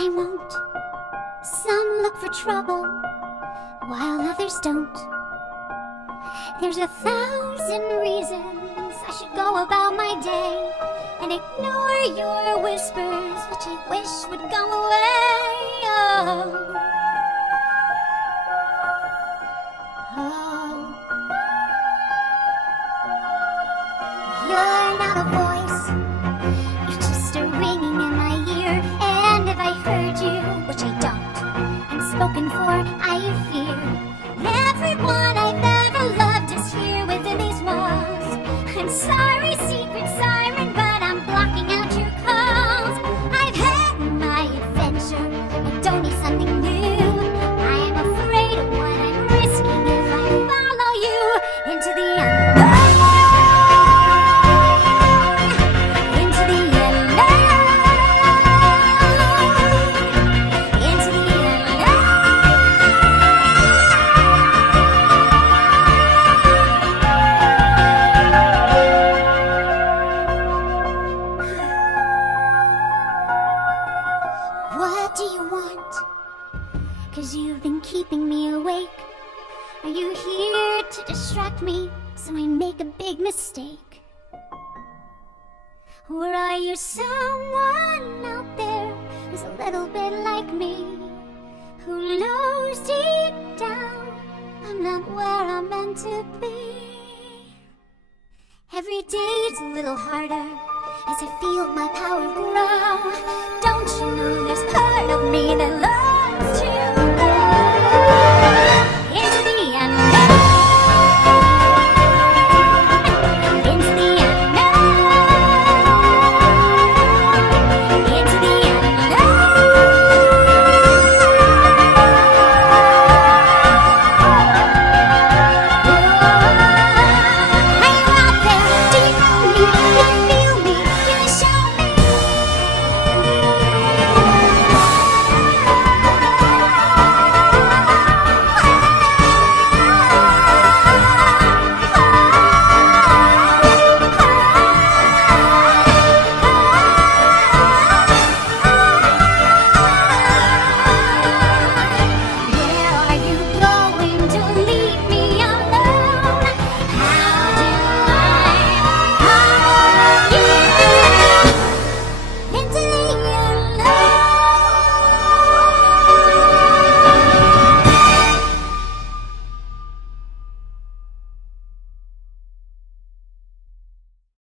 I won't. Some look for trouble, while others don't. There's 1,000 reasons I should go about my day and ignore your whispers, which I wish would go away. Oh. Oh. You're not a voice, you're just a ringing in my ear. And if I heard you, which I don't, I'm spoken for, I fear. Everyone I've ever loved is here within these walls. I'm sorry, secret siren, but I'm blocking out your calls. I've had my adventure, I don't need something new. I am afraid of what I'm risking if I follow you into the unknown. Into the unknown. Into the unknown. What do you want? 'Cause you've been keeping me awake. Are you here to distract me so I make a big mistake? Or are you someone out there who's a little bit like me, who knows deep down I'm not where I'm meant to be? Every day's a little hard